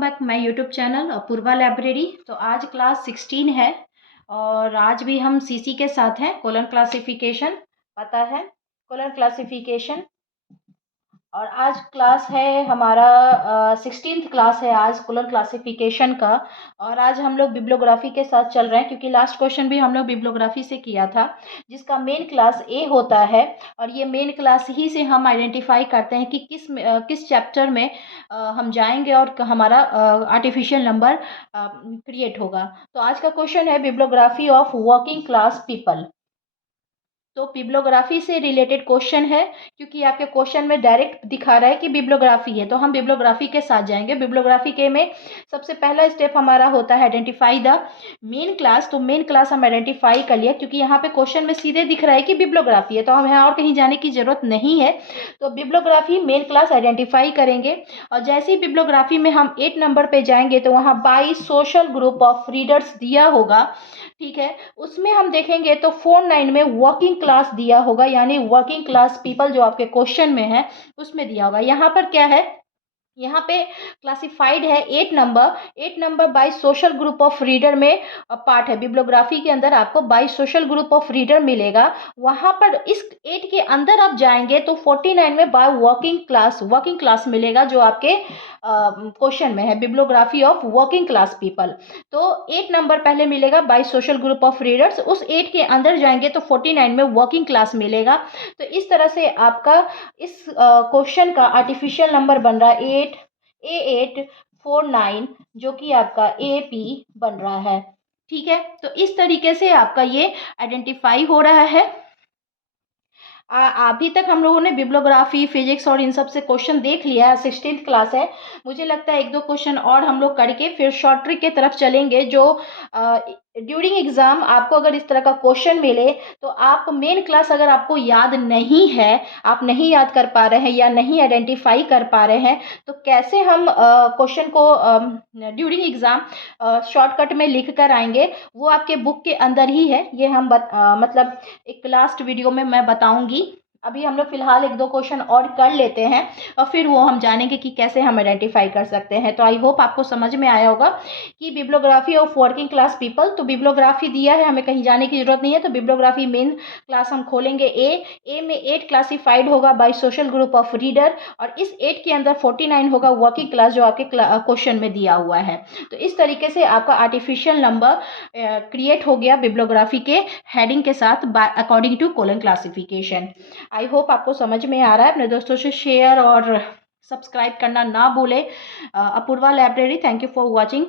Back my YouTube channel Apoorva library. तो आज class 16 है और आज भी हम सीसी के साथ हैं। कोलन क्लासिफिकेशन पता है, कोलन क्लासिफिकेशन। और आज क्लास है हमारा 16th क्लास है आज कोलन क्लासिफिकेशन का। और आज हम लोग बिब्लियोग्राफी के साथ चल रहे हैं क्योंकि लास्ट क्वेश्चन भी हम लोग बिब्लियोग्राफी से किया था, जिसका मेन क्लास ए होता है। और ये मेन क्लास ही से हम आइडेंटिफाई करते हैं कि किस चैप्टर में हम जाएंगे और हमारा आर्टिफिशियल नंबर क्रिएट होगा। तो आज का क्वेश्चन है bibliography of working class people. तो बिब्लियोग्राफी से रिलेटेड क्वेश्चन है क्योंकि आपके क्वेश्चन में डायरेक्ट दिखा रहा है कि बिब्लियोग्राफी है, तो हम बिब्लियोग्राफी के साथ जाएंगे। बिब्लियोग्राफी के में सबसे पहला स्टेप हमारा होता है आइडेंटिफाई द मेन क्लास। तो मेन क्लास हम आइडेंटिफाई कर लिया क्योंकि यहाँ पे क्वेश्चन में सीधे दिख रहा है कि बिब्लियोग्राफी है, तो हम यहाँ और कहीं जाने की जरूरत नहीं है। तो बिब्लियोग्राफी मेन क्लास आइडेंटिफाई करेंगे और जैसे ही बिब्लियोग्राफी में हम 8 नंबर पे जाएंगे तो वहाँ by social group of readers दिया होगा, ठीक है। उसमें हम देखेंगे तो 4-9 में वर्किंग क्लास दिया होगा, यानी वर्किंग क्लास पीपल जो आपके क्वेश्चन में है उसमें दिया होगा। यहाँ पर क्या है, यहाँ पे क्लासिफाइड है 8 number by social group of reader में पार्ट है। बिब्लियोग्राफी के अंदर आपको by social group of reader मिलेगा। वहां पर इस 8 के अंदर आप जाएंगे तो 49 में बाय वर्किंग क्लास मिलेगा जो आपके क्वेश्चन में है, bibliography of working class people. तो 8 नंबर पहले मिलेगा by social group of readers, उस 8 के अंदर जाएंगे तो 49 में वर्किंग क्लास मिलेगा। तो इस तरह से आपका इस क्वेश्चन का आर्टिफिशियल नंबर बन रहा है 8A849, जो कि आपका AP बन रहा है, ठीक है। तो इस तरीके से आपका ये आइडेंटिफाई हो रहा है। अभी तक हम लोगों ने बिब्लियोग्राफी, फिजिक्स और इन सब से क्वेश्चन देख लिया है। 16th क्लास है, मुझे लगता है 1-2 क्वेश्चन और हम लोग करके फिर शॉर्ट ट्रिक के तरफ चलेंगे। जो ड्यूरिंग एग्जाम आपको अगर इस तरह का क्वेश्चन मिले तो आप मेन क्लास अगर आपको याद नहीं है, आप नहीं याद कर पा रहे हैं या नहीं आइडेंटिफाई कर पा रहे हैं, तो कैसे हम क्वेश्चन को ड्यूरिंग एग्जाम शॉर्टकट में लिख कर आएंगे, वो आपके बुक के अंदर ही है। ये हम मतलब एक लास्ट वीडियो में मैं बताऊंगी। अभी हम लोग फिलहाल 1-2 क्वेश्चन और कर लेते हैं और फिर वो हम जानेंगे कि कैसे हम आइडेंटिफाई कर सकते हैं। तो आई होप आपको समझ में आया होगा कि bibliography of working class people. तो बिब्लियोग्राफी दिया है, हमें कहीं जाने की जरूरत नहीं है। तो बिब्लियोग्राफी मेन क्लास हम खोलेंगे ए में 8 क्लासिफाइड होगा by social group of reader, और इस 8 के अंदर 49 होगा वर्किंग क्लास जो आपके क्वेश्चन में दिया हुआ है। तो इस तरीके से आपका आर्टिफिशियल नंबर क्रिएट हो गया बिब्लियोग्राफी के हेडिंग के साथ according to colon classification. I hope आपको समझ में आ रहा है। अपने दोस्तों से शेयर और सब्सक्राइब करना ना भूले। Apoorva library, thank you for watching.